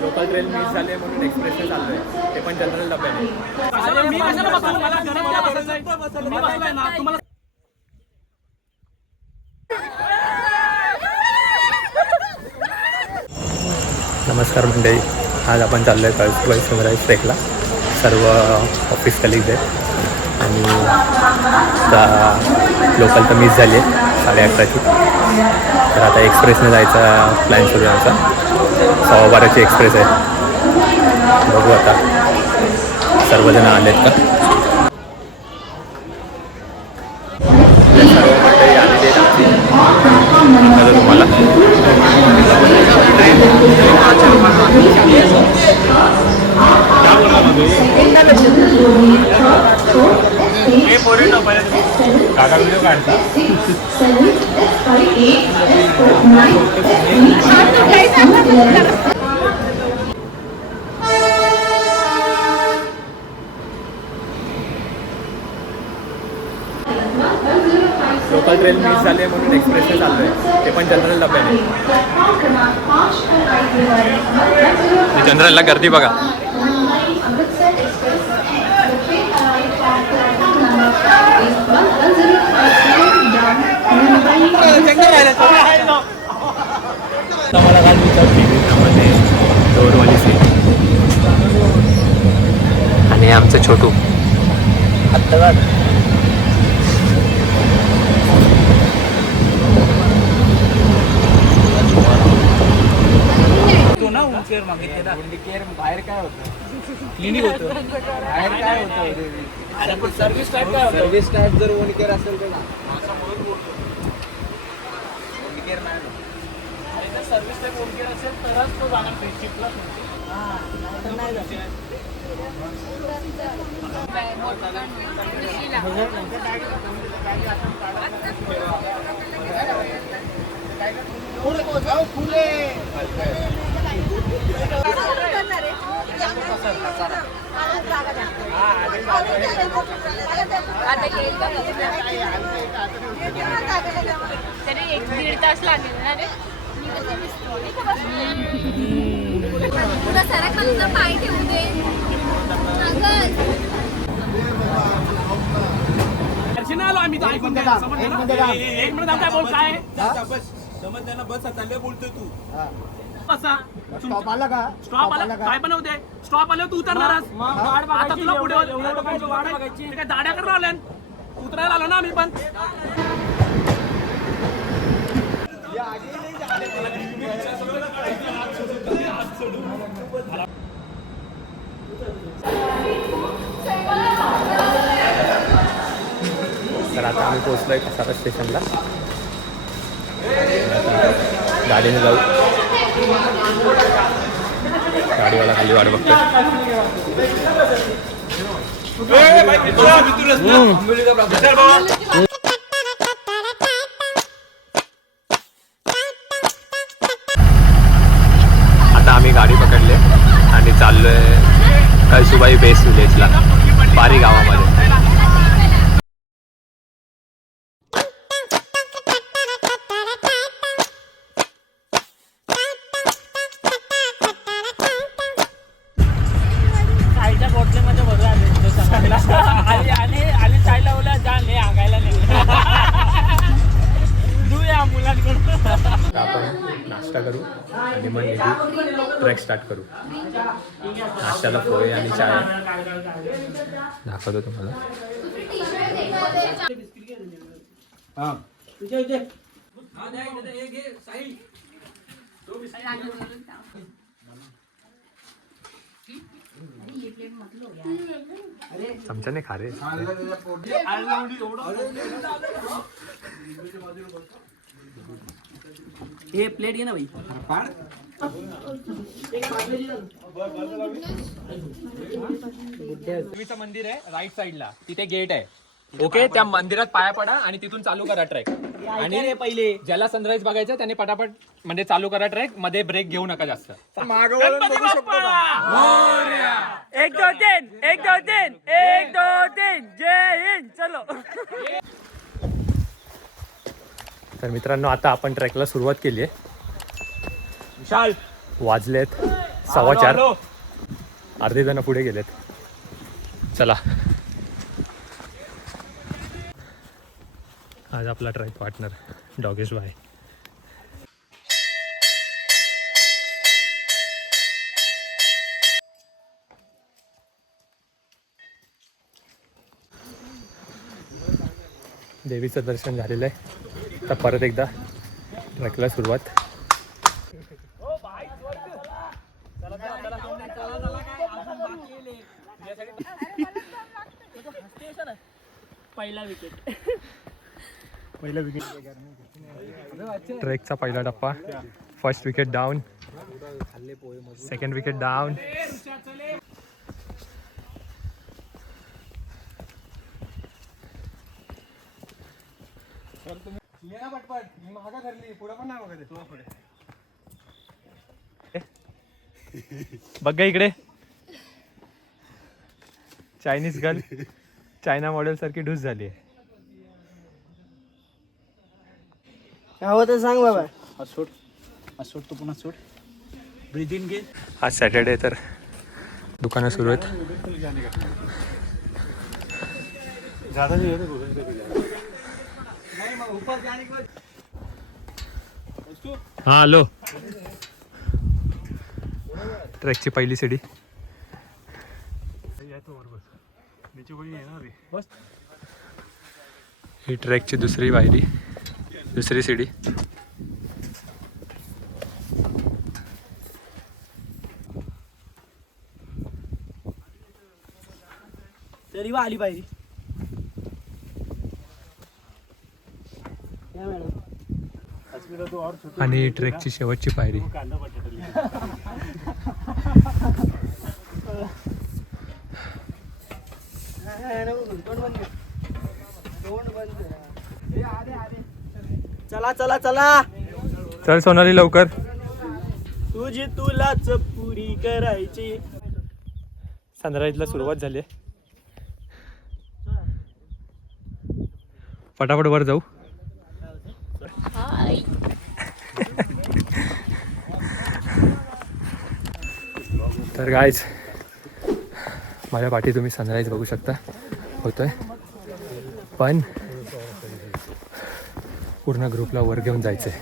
Local train miss झाले म्हणून एक्सप्रेसने चाललोय, ते पण जनरल डब्याने. नमस्कार मंडळी, आज आपण चाललो आहे कळसूबाई सनराईज ट्रेकला. सर्व ऑफिस कलिग्ज आहेत आणि लोकल तर मिस झाली आहे 11:30ची. तर आता एक्सप्रेसने जायचा प्लॅन सुरू आहे आमचा. 12:15ची एक्सप्रेस आहे. बघू आता सर्वजण आलेत का. सर्व मंडळी आलेली आहेत आमची. तुम्हाला काका व्हिडिओ काढता. लोकल ट्रेन मिस झाले म्हणून एक्सप्रेसने चाललोय, ते पण जनरल डब्याने. जनरलला गर्दी बघा. मला काय विचारते दोरवाली सीट आणि आमचं छोटू आत्ता केअर मागितले ना. केअर बाहेर काय होतं, क्लिनिक होतं. बाहेर काय होतं, अरे पण सर्व्हिस टाईप काय होतं. सर्व्हिस टाईप जर वन केअर असेल तर वन केअर नाही. सर्व्हिस टाईप वन केअर असेल तरच तो जाणार फ्रेंडशिपला. नाही तरी 1-1.5 तास लागेल ना रे. पुढं सरकला पाय ठेवू दे. आलो आम्ही तर ऐकून घ्या. एक मिनिट काय बोल काय समज त्यांना बस चालले बोलतोय तू. बसा. स्टॉप आला का? स्टॉप आला काय बनवते. स्टॉप आल्यावर तू उतरणारच. आता तुला पुढे काय दाड्या करून आल्या. उतरायला आलो ना आम्ही पण. तर आता आम्ही पोहोचलो आहे कसारा स्टेशनला. गाडीने जाऊ. गाडीवाला खाली वाट बघतोय. आता आम्ही गाडी पकडले आणि चाललोय कळसूबाई बेस विलेजला, पारी गावामध्ये. आपण नाश्ता करू आणि मग निघू ट्रेक स्टार्ट करू. नाश्त्याला पोहे आणि चाय दाखवतो तुम्हाला. चमचा नाही खा रे. हे प्लेट घे ना भाई. देवीचं मंदिर आहे राईट साईडला, तिथे गेट आहे. ओके, त्या मंदिरात पाया पडा आणि तिथून चालू करा ट्रेक. आणि पहिले ज्याला सनराईज बघायचं त्याने पटापट म्हणजे चालू करा ट्रेक. मध्ये ब्रेक घेऊ नका जास्त. 1 2 3 1 2 3 1 2 3 जय हिंद. चलो. तर मित्रांनो, आता आपण ट्रेकला सुरुवात केली आहे. विशाल वाजलेत 4:15. अर्धे जण पुढे गेलेत. चला आज आपला ट्रॅक पार्टनर डॉगेश भाई. देवीचं दर्शन झालेलं आहे. तर परत एकदा ट्रॅकला सुरुवात. ट्रेकचा पहिला टप्पा. First wicket down. Second wicket down. बघ इकडे चायनीज गर्ल चायना मॉडेल सारखी ढूस झाली आहे. हवं तर सांग बाबा. सोड तो पुन्हा सोड. ब्रीथ इन घे. आज सॅटर्डे तर दुकानं सुरू आहेत. हा हॅलो. ट्रॅकची पहिली सीडी. ही ट्रॅकची दुसरी पायरी, दुसरी सीडी. तरी आली पाहिजे. आणि ट्रेकची शेवटची पायरी. चला चला चला. चल सोनाली लवकर. तुझी तुलाच पुरी करायची. सनराईजला सुरुवात झाली आहे. फटाफट वर जाऊ. तर गाईज माझ्या पाठी तुम्ही सनराईज बघू शकता होतोय. पण पूर्ण ग्रुपला वर घेऊन जायचं आहे.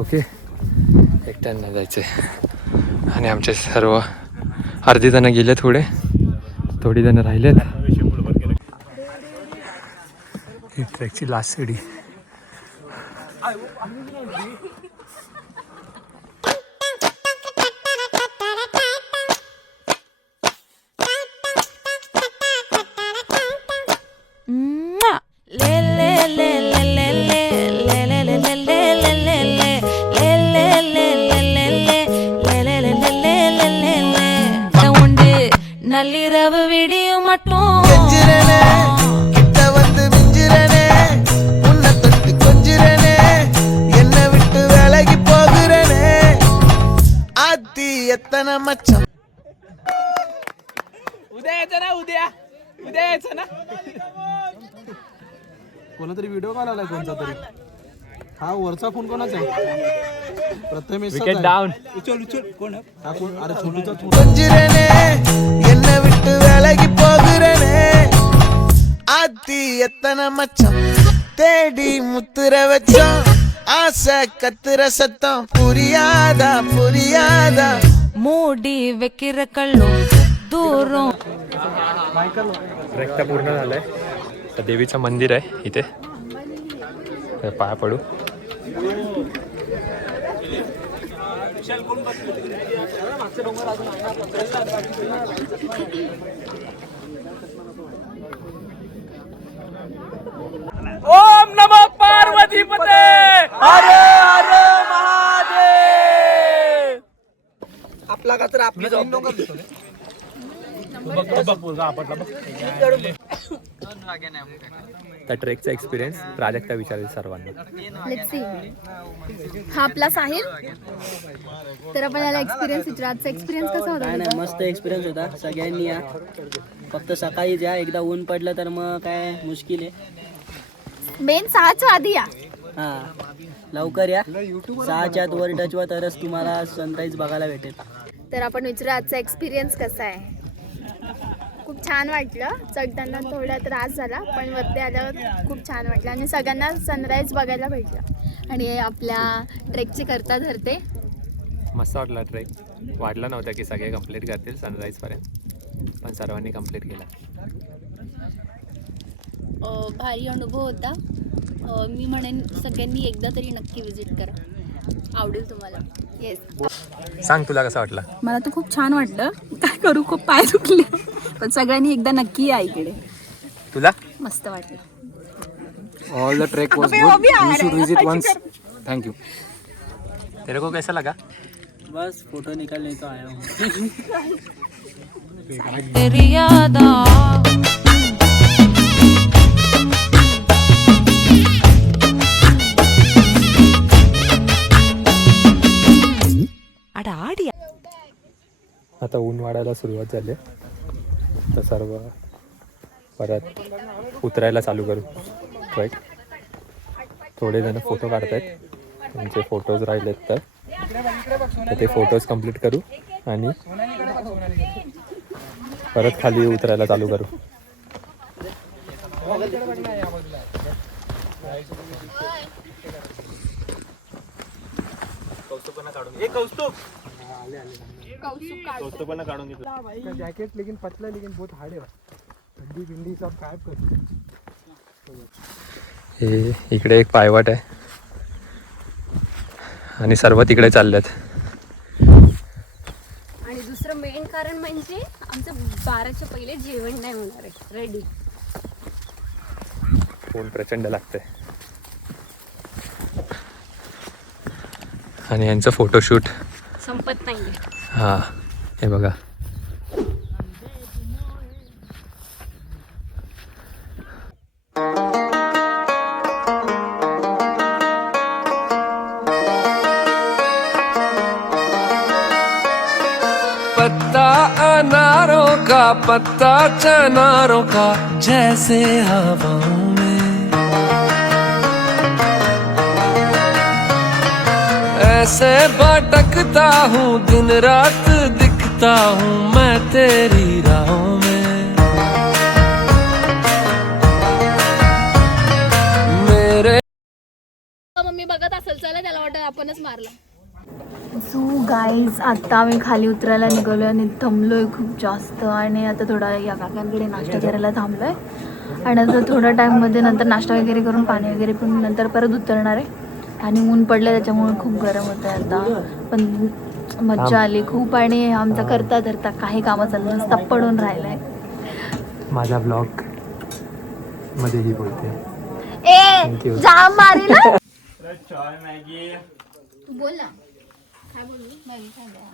ओके एकट्यानं जायचं आहे. आणि आमचे सर्व अर्धी जणं गेलेत पुढे, थोडी जणं राहिलेत. ही ट्रेकची लास्ट सीडी. நள்ளிரவு விடியும் மட்டும் கிட்ட வந்து மிஞ்சிரனே, உன்னை தொட்டு கொஞ்சிரனே, என்னை விட்டு விலகி போகிறனே, ஆத்தி எத்தனை மச்சம். उद्या यायचं ना. उद्या यायचं ना. कोणतरी व्हिडिओ कॉल आलाय कोणता तरी. हा वरचा फोन कोणाचा आहे? प्रथमेश. Wicket down. उचल उचल. कोण हा कोण? अरे छोटूचा फोन. கொஞ்சிரனே, என்னை விட்டு விலகி போகிறனே, ஆத்தி எத்தனை மச்சம். தேடி முத்துற வச்சோம், ஆசை கத்துற சத்தம். புரியாதா புரியாதா. மூடி வைக்கிற கள்ளும் தூரம். ट्रेक तर पूर्ण झालंय. तर देवीचं मंदिर आहे इथे. तर पाया पडू. ओम नमो पार्वती पते. हर हर महादेव. आपला कचरा आपली जबाबदारी. त्या ट्रेकचा एक्सपिरियन्स प्राजक्ता विचारेल सर्वांना. Let's see. हा आपला साहिल. तर आपण याला एक्सपिरियन्स विचार. आजचा एक्सपिरियन्स कसा होता नाही तुझा? मस्त एक्सपिरियन्स होता. सगळ्यांनी या. फक्त सकाळीच या. एकदा ऊन पडलं तर मग काय मुश्किल आहे. मेन 6च्या आधी या. हा लवकर या. 6च्या आत वर टचवा तरच तुम्हाला सनराईज बघायला भेटेल. तर आपण विचारू आजचा एक्सपिरियन्स कसा आहे. खूप छान वाटलं. चढताना थोडा त्रास झाला पण वरती आल्यावर खूप छान वाटलं आणि सगळ्यांना सनराईज बघायला भेटलं. आणि आपल्या ट्रेकची करता धरते. मस्त वाटला ट्रेक. वाटलं नव्हतं की सगळे कंप्लीट करतील सनराईजपर्यंत, पण सर्वांनी कंप्लीट केला. भारी अनुभव होता. मी म्हणेन सगळ्यांनी एकदा तरी नक्की विजिट करा, आवडेल तुम्हाला. येस. सांग तुला कसं वाटलं? मला तर खूप छान वाटलं. काय करू, खूप पाय दुखले, पण सगळ्यांनी एकदा नक्की या इकडे. तुला मस्त वाटलं. All the trek was good. You should visit once. Thank you. तेरे को कैसा लगा? बस फोटो निकालने तो आया हूँ. आता ऊन वाढायला सुरुवात झाली आहे, तर सर्व परत उतरायला चालू करू. राईट. थोडे जण फोटो काढत आहेत, त्यांचे फोटोज राहिलेत तर ते फोटोज कंप्लीट करू आणि परत खाली उतरायला चालू करू. जैकेट लेकिन पतला लेकिन बहुत हार्ड है. ठंडी भिंडी सब गायब कर. हे इकडे एक पायवाट आहे आणि सर्व तिकडे चाललेत. आणि दुसरं मेन कारण म्हणजे आमचं 12च्या पहिले जेवण नाही होणार आहे रेडी. ऊन प्रचंड लागते आणि यांचं फोटोशूट संपत नाही. हां, हे बघा. पत्ता अनारों का, पत्ता चनारों का, जैसे हवाओं में ऐसे भटकता हूँ, दिन रात दिखता हूँ मैं तेरी राहों में. मेरे मम्मी बघत असेल, चला त्याला वाटत आपणच मारला. सो गाईज, आता आम्ही खाली उतरायला निघालो आणि थांबलोय खूप जास्त. आणि आता थोडा या काकांकडे नाश्ता करायला थांबलोय आणि आता थोड्या टाईममध्ये नंतर नाश्ता वगैरे करून पाणी वगैरे पिऊन नंतर परत उतरणार आहे. आणि ऊन पडलं त्याच्यामुळे खूप गरम होतं आहे आता, पण मज्जा आली खूप. आणि आमचा करता धरता काही कामं चाललं नुसता पडून राहिलं आहे. माझ्या ब्लॉग मध्ये ही बोलते. ए जाम मारी ना. तू बोल ना, काय बोलू? मॅगी काय द्या.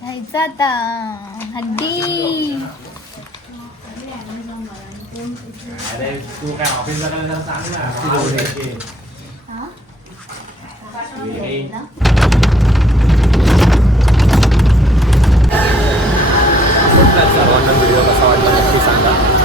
जायचं आता हड्डी. सर्वांना व्हिडिओ कसा वाटला नक्की सांगा.